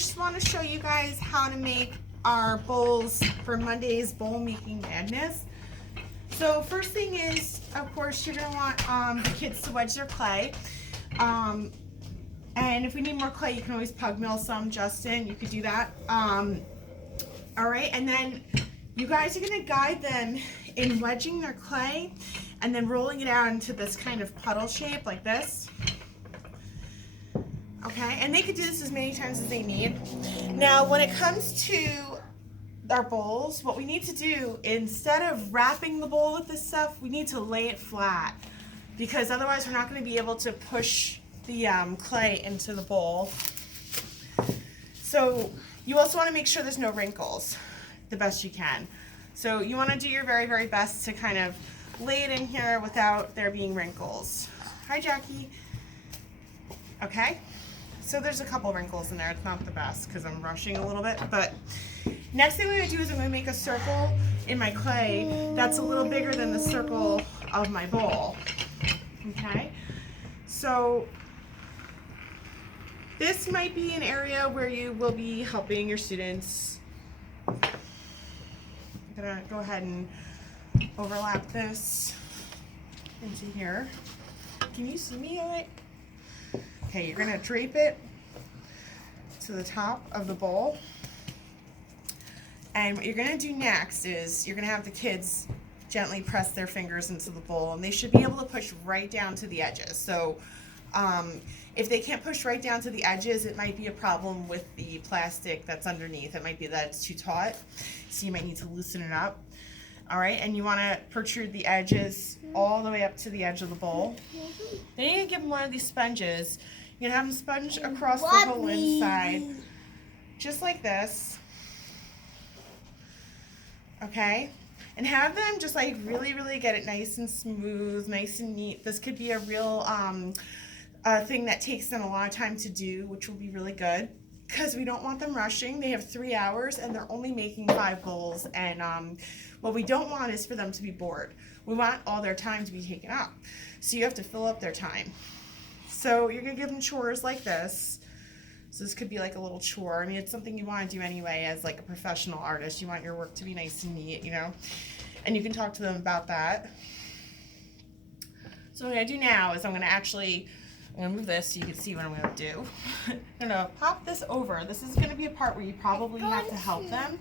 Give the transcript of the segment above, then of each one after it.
just want to show you guys how to make our bowls for Monday's Bowl Making Madness. So first thing is, of course, you're going to want the kids to wedge their clay. And if we need more clay, you can always pug mill some, Justin. You could do that. All right, and then you guys are going to guide them in wedging their clay and then rolling it out into this kind of puddle shape like this. Okay, and they could do this as many times as they need. Now, when it comes to our bowls, what we need to do, instead of wrapping the bowl with this stuff, we need to lay it flat, because otherwise we're not going to be able to push the clay into the bowl. So you also want to make sure there's no wrinkles the best you can. So you want to do your very, very best to kind of lay it in here without there being wrinkles. Hi, Jackie. Okay. So there's a couple wrinkles in there. It's not the best because I'm rushing a little bit. But next thing I'm going to do is I'm going to make a circle in my clay that's a little bigger than the circle of my bowl. Okay? So this might be an area where you will be helping your students. I'm going to go ahead and overlap this into here. Can you see me all right? Okay, you're going to drape it to the top of the bowl. And what you're going to do next is you're going to have the kids gently press their fingers into the bowl, and they should be able to push right down to the edges. So if they can't push right down to the edges, it might be a problem with the plastic that's underneath. It might be that it's too taut, so you might need to loosen it up. All right, and you want to protrude the edges all the way up to the edge of the bowl. Then you're going to give them one of these sponges. You're going to have them sponge across the whole inside, just like this. Okay? And have them just like really, really get it nice and smooth, nice and neat. This could be a real thing that takes them a lot of time to do, which will be really good, because we don't want them rushing. They have 3 hours and they're only making 5 bowls, and what we don't want is for them to be bored. We want all their time to be taken up. So you have to fill up their time. So you're gonna give them chores like this. So this could be like a little chore. I mean, it's something you want to do anyway as like a professional artist. You want your work to be nice and neat, you know? And you can talk to them about that. So what I'm gonna do now is I'm gonna move this so you can see what I'm gonna do. I'm gonna pop this over. This is gonna be a part where you probably have to help them.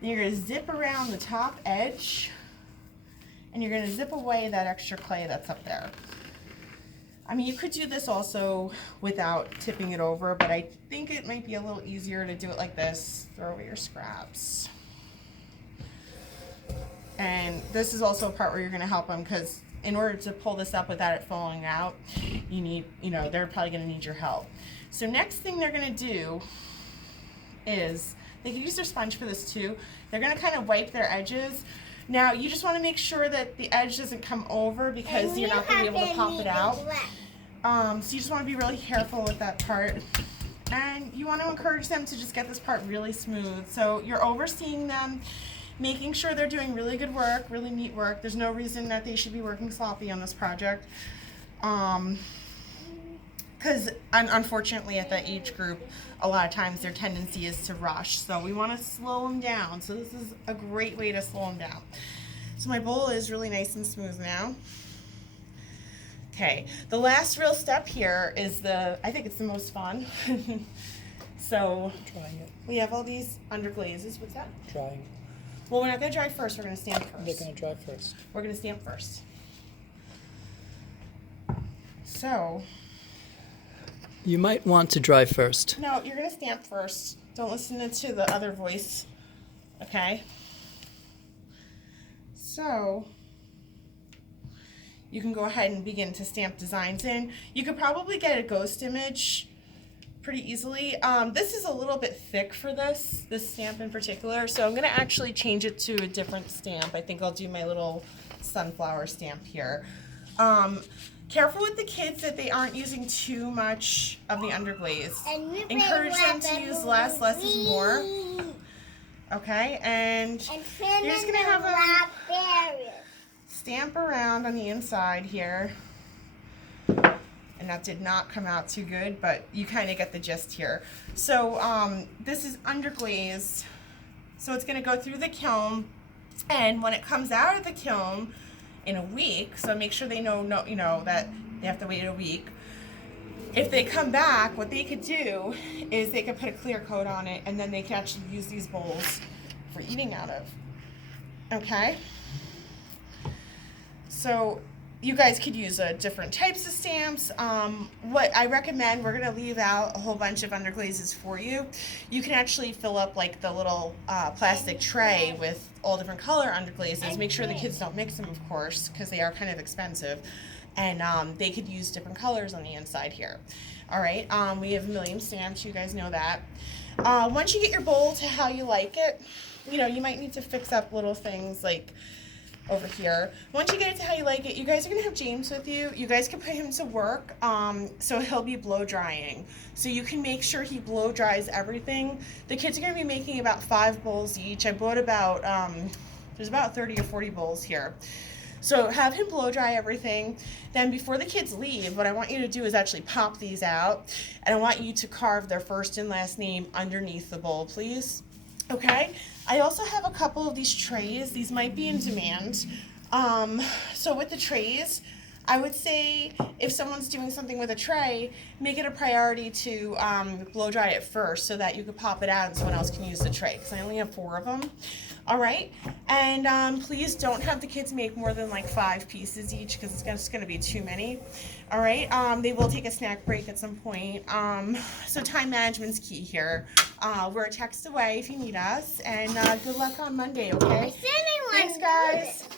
And you're gonna zip around the top edge, and you're gonna zip away that extra clay that's up there. I mean, you could do this also without tipping it over, but I think it might be a little easier to do it like this. Throw away your scraps. And this is also a part where you're gonna help them, because in order to pull this up without it falling out, you need, they're probably gonna need your help. So next thing they're gonna do is, they can use their sponge for this too. They're gonna kind of wipe their edges. Now, you just wanna make sure that the edge doesn't come over, because you're not gonna be able to pop it out. So you just wanna be really careful with that part. And you wanna encourage them to just get this part really smooth. So you're overseeing them, making sure they're doing really good work, really neat work. There's no reason that they should be working sloppy on this project. Because unfortunately at that age group, a lot of times their tendency is to rush. So we want to slow them down. So this is a great way to slow them down. So my bowl is really nice and smooth now. Okay, the last real step here is I think it's the most fun. So we have all these underglazes. What's that? Drying. Well, we're not going to dry first. We're going to stamp first. They're going to dry first. We're going to stamp first. So You might want to dry first. no, you're going to stamp first. Don't listen to the other voice. Okay? So you can go ahead and begin to stamp designs in. You could probably get a ghost image pretty easily. This is a little bit thick for this stamp in particular, so I'm going to actually change it to a different stamp. I think I'll do my little sunflower stamp here. Careful with the kids that they aren't using too much of the underglaze. Encourage them to use less is more. Okay, and you're just going to have a stamp around on the inside here. And that did not come out too good, but you kind of get the gist here. So this is underglazed. So it's going to go through the kiln, and when it comes out of the kiln in a week, so make sure they know that they have to wait a week. If they come back, what they could do is they could put a clear coat on it, and then they can actually use these bowls for eating out of. Okay? So you guys could use different types of stamps. What I recommend, we're going to leave out a whole bunch of underglazes for you. You can actually fill up like the little plastic tray with all different color underglazes. Make sure the kids don't mix them, of course, because they are kind of expensive. And they could use different colors on the inside here. All right, we have a million stamps, you guys know that. Once you get your bowl to how you like it, you might need to fix up little things like over here. Once you get it to how you like it, you guys are gonna have James with you. You guys can put him to work, so he'll be blow drying. So you can make sure he blow dries everything. The kids are gonna be making about 5 bowls each. I bought about, there's about 30 or 40 bowls here. So have him blow dry everything. Then before the kids leave, what I want you to do is actually pop these out, and I want you to carve their first and last name underneath the bowl, please. Okay? I also have a couple of these trays. These might be in demand. So with the trays, I would say if someone's doing something with a tray, make it a priority to blow dry it first so that you could pop it out and someone else can use the tray, because I only have 4 of them. All right, and please don't have the kids make more than like 5 pieces each, because it's just going to be too many. All right, they will take a snack break at some point. So time management's key here. We're a text away if you need us, and good luck on Monday, okay? Thanks, guys.